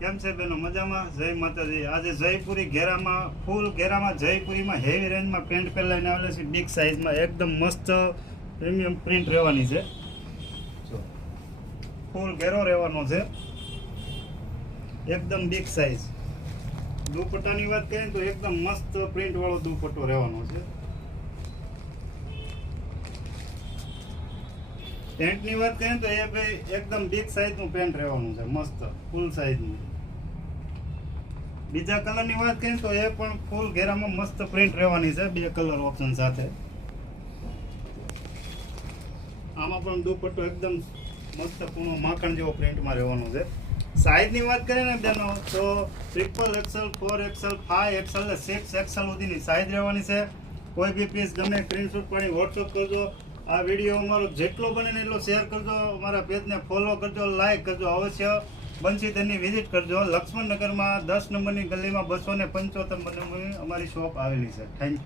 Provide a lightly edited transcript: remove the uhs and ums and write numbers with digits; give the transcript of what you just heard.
કેમ છે બેનો મજામાં? જય માતાજી। આજે જયપુરી ઘેરામાં ફૂલ ઘેરામાં જયપુરીમાં હેવી રેન્જમાં પેન્ટ પહેલાઈને આવેલા છે બિગ સાઇઝમાં એકદમ મસ્ત પ્રીમિયમ પ્રિન્ટ રહેવાની છે। જો ફૂલ ઘેરો રહેવાનો છે એકદમ બિગ સાઇઝ। દુપટ્ટાની વાત કરીએ તો એકદમ મસ્ત પ્રિન્ટ વાળો દુપટ્ટો રહેવાનો છે। પેન્ટની વાત કરીએ તો એ ભાઈ એકદમ બિગ સાઇઝનું પેન્ટ રહેવાનું છે મસ્ત ફૂલ સાઇઝનું। બીજા કલરની વાત કરીએ તો એ પણ ફૂલ ઘેરામાં મસ્ત પ્રિન્ટ રહેવાની છે બે કલર ઓપ્શન સાથે। આમાં પણ દુપટ્ટો એકદમ મસ્ત પૂર્ણ માખણ જેવો પ્રિન્ટમાં રહેવાનો છે। સાઇઝની વાત કરીએ ને બેનો તો XXL 4XL 5XL ને 6XL સુધીની સાઇઝ રહેવાની છે। કોઈ બી પીસ ગમે સ્ક્રીનશોટ પાડી વોટ્સઅપ કરજો। આ વિડીયો અમારો જેટલો બને ને એટલો શેર કરજો, અમારા પેજને ફોલો કરજો, લાઈક કરજો, અવશ્ય બંસીધરની વિઝિટ કરજો। લક્ષ્મણનગરમાં 10 નંબરની ગલીમાં 275 નંબરની અમારી શોપ આવેલી છે। Thank you.